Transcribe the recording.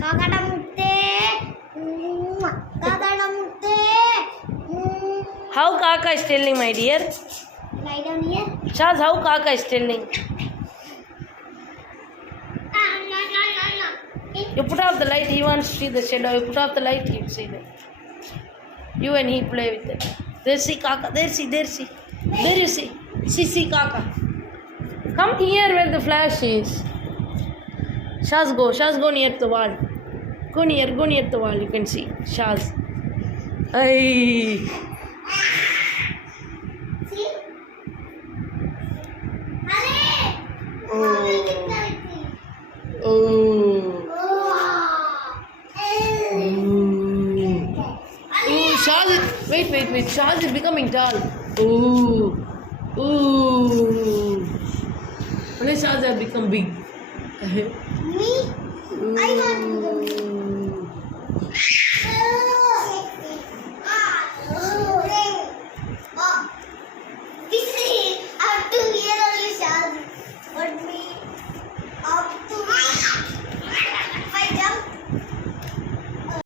Kakak mutte. Kakak mutte. How Kaka is telling, my dear? Lie down here. Shaz, how Kaka is telling? You put off the light, he wants to see the shadow. You put off the light, he'll see them. You and he play with it. There see Kaka, there see. There you see. See Kaka. Come here where the flash is. Shaz, go near the wall. Go near the wall, you can see. Shaz. Ay. See? Oh. Shaz, wait. Shaz is becoming tall. Only Shaz has become big.